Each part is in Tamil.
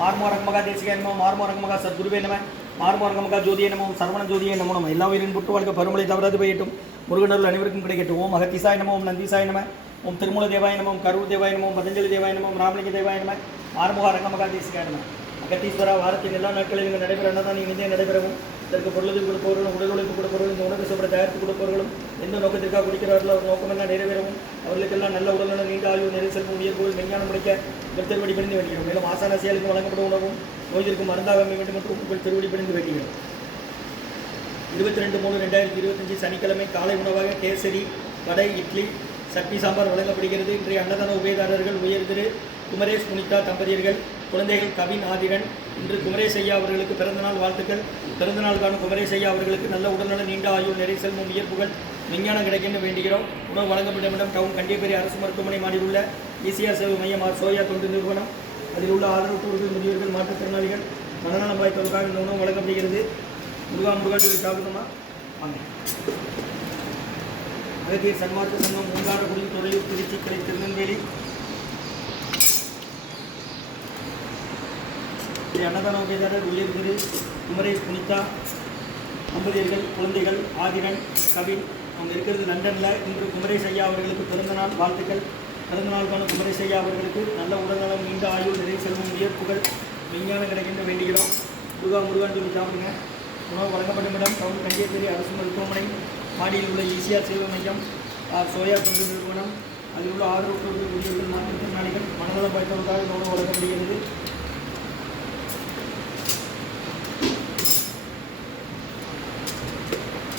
மார்மோரங்கமகா தேசிகாய நமோ மார்மோரங்கமகா சத்குருவே நம மார்மோரங்கமகா ஜோதியே நமோ சரவண ஜோதியே நமோ நம்ம எல்லா உயிரின் புட்டு வாழ்க்கை பருமலை தவறாது போயிட்டும் முருகனர்கள் அனைவருக்கும் கிடைக்கட்டும். ஓம் அகத்திசாய நமோ ஓம் நந்திசாய நம ஓம் திருமூல தேவாய நமோ கரூர் தேவாய நமோ பதஞ்சலி தேவாய நமோ ராமலிங்க தேவாய நம மார்மோக ரங்கமகா தேசிகாய நம. அகத்தீஸ்வரா வாரத்தின் எல்லா நாட்களிலும் நடைபெற அன்னதான் இணைந்தே நடைபெறவும் இதற்கு பொருளுதவி கொடுப்பவர்களும் உடல் உழைப்பு கொடுப்பவர்களும் இந்த உணவு சாப்பிட தயாரித்து கொடுப்பவர்களும் எந்த நோக்கத்திற்காக குடிக்கிறார்களோ அவர் நோக்கமெல்லாம் நிறைவேறவும் அவர்களுக்கெல்லாம் நல்ல உடல்நல நீண்ட ஆய்வு நிறைய செல்வம் உயர்வுகள் விஞ்ஞானம் முடிக்க உங்கள் திருவடி பிடிந்து வேண்டுகிறோம். மேலும் ஆசான செயலுக்கு வழங்கப்படும் உணவும் நோய்களுக்கு மருந்தாக அமைய வேண்டும் மற்றும் உங்கள் திருவடி பிடிந்து வேண்டுகிறோம். 22/3/2025 சனிக்கிழமை காலை உணவாக கேசரி வடை இட்லி சட்னி சாம்பார் வழங்கப்படுகிறது. இன்றைய அன்னதான உபயதாரர்கள் உயர் திரு குமரேஷ் புனிதா தம்பதியர்கள் குழந்தைகள் கவின் ஆதிரன். இன்று குமரேஷ் ஐயா அவர்களுக்கு பிறந்தநாள் வாழ்த்துக்கள். பிறந்தநாள் காணும் குமரேஷ் ஐயா அவர்களுக்கு நல்ல உடல்நல நீண்ட ஆயுள் நிறை செல்வம் உயர்ப்புகள் விஞ்ஞானம் கிடைக்கின்ற வேண்டுகிறோம். உணவு வழங்கப்படும் இடம் டவுன் கண்டியப்பேரி அரசு மருத்துவமனை மாடியில் உள்ள இசிஆர் சேவை மையம் சோயா தொண்டு நிறுவனம். அதில் உள்ள ஆதரவற்றோர்கள் முதியோர்கள் மாற்றுத்திறனாளிகள் மனநலம் வாய்ப்பதற்காக இந்த உணவு வழங்கப்படுகிறது. முருகன் சொல்லி சாப்பிடுமா வாங்க. அகத்தியர் சன்மார்க்க சங்கம் மூன்றாரக்குடி துறையூர் திருச்சி கிளை திருநெல்வேலி அன்னதான உபயதாரர் உயர் திரு குமரேஷ் புனிதா தம்பதியர்கள் குழந்தைகள் ஆதிரன் கவின். அவங்க இருக்கிறது லண்டனில். இன்று குமரேஷ் ஐயா அவர்களுக்கு பிறந்தநாள் வாழ்த்துக்கள். பிறந்தநாளுக்கான குமரேஷ் ஐயா அவர்களுக்கு நல்ல உடல்நலம் நீண்ட ஆயுள் நிறைய செல்வம் உயர்ப்புகள் விஞ்ஞானம் கிடைக்கின்ற வேண்டுகிறோம். முருகன் சொல்லி சாப்பிடுங்க. உணவு வழங்கப்படும் இடம் டவுன் கண்டியப்பேரி அரசு மருத்துவமனை மாடியில் உள்ள இசிஆர் சேவை மையம் சோயா தொண்டு நிறுவனம். அதில் உள்ள ஆதரவற்றோர்கள் முதியோர்கள் மாற்றுத்திறனாளிகள் மனநலம் வாய்ப்பதற்காக இந்த உணவு வழங்கப்படுகிறது.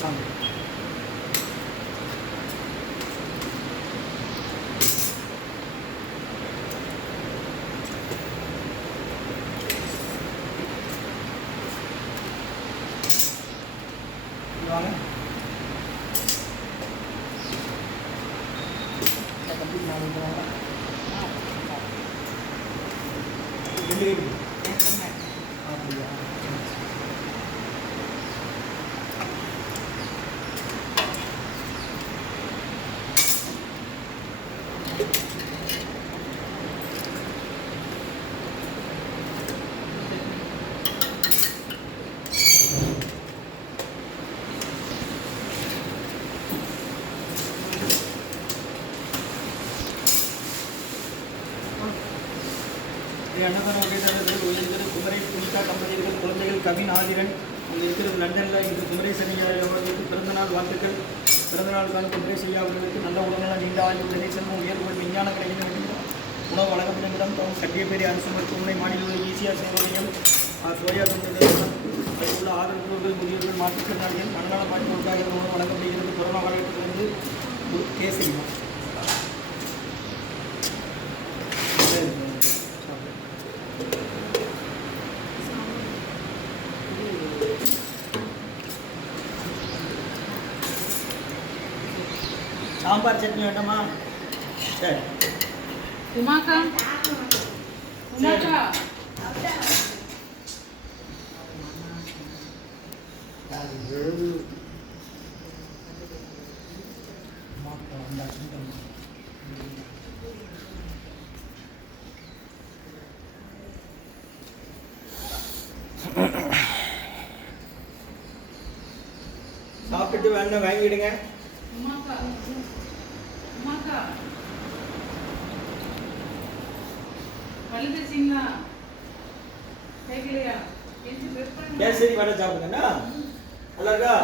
வாங்க அன்னதான வகைதாரர்கள் உயர் திரு குமரேஷ் புனிதா தம்பதியர்கள் குழந்தைகள் கவின் ஆதிரன். அங்கே இருக்கிறது லண்டனில். இன்று குமரேஷ் ஐயா அவர்களுக்கு பிறந்தநாள் வாழ்த்துக்கள். பிறந்தநாளுக்கான குமரேஷ் ஐயா அவர்களுக்கு நல்ல உடல்நல நீண்ட ஆயுள் நிலை செல்வம் உயர்வுகள் விஞ்ஞானம் கிடைக்கின்ற வேண்டுகிறோம். உணவு வழங்கப்படும் இடம் டவுன் கட்டியப்பேரி அரசு மருத்துவமனை மாடியில் உள்ள இசிஆர் சேவை மையம் சோயா தொண்டு நிறுவனம். அதில் உள்ள ஆதரவற்றோர்கள் முதியோர்கள் மாற்றுத்திறனாளிகள் மனநலம் வாய்ப்புகளுக்காக இந்த உணவு வழங்கப்படுகிறது. கொரோனா காலகட்டத்திலிருந்து கேசரி சாம்பார் சட்னி வேண்டாமா? சரி உமாக்கா உமாக்கா சாப்பிட்டு வேணும் வாங்கிடுங்க. கேசரி வடை சாப்பிடுங்கண்ணா. நல்லா இருக்கா?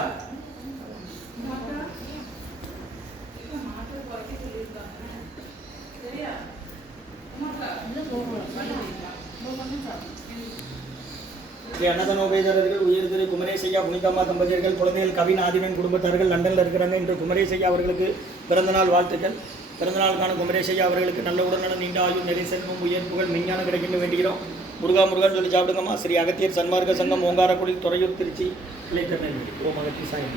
அன்னதான உபயதாரர்கள் உயர் திரு குமரேஷ் ஐயா புனிதம்மா தம்பதியர்கள் குழந்தைகள் கவின் ஆதிவன் குடும்பத்தார்கள் லண்டனில் இருக்கிறாங்க. இன்று குமரேஷ் ஐயா அவர்களுக்கு பிறந்தநாள் வாழ்த்துக்கள். பிறந்தநாளுக்கான குமரேஷ் ஐயா அவர்களுக்கு நல்ல உடல்நல நீண்ட ஆயுள் நிறை செல்வம் உயர்ப்புகள் விஞ்ஞானம் கிடைக்கின்ற வேண்டுகிறோம். முருகன் சொல்லி சாப்பிடுங்கம்மா. ஸ்ரீ அகத்தியர் சன்மார்க்க சங்கம் ஓங்காரக்குடி துறையூர் திருச்சி கிளை திருநெல்வேலி. ஓம் அகத்தி சாயம்.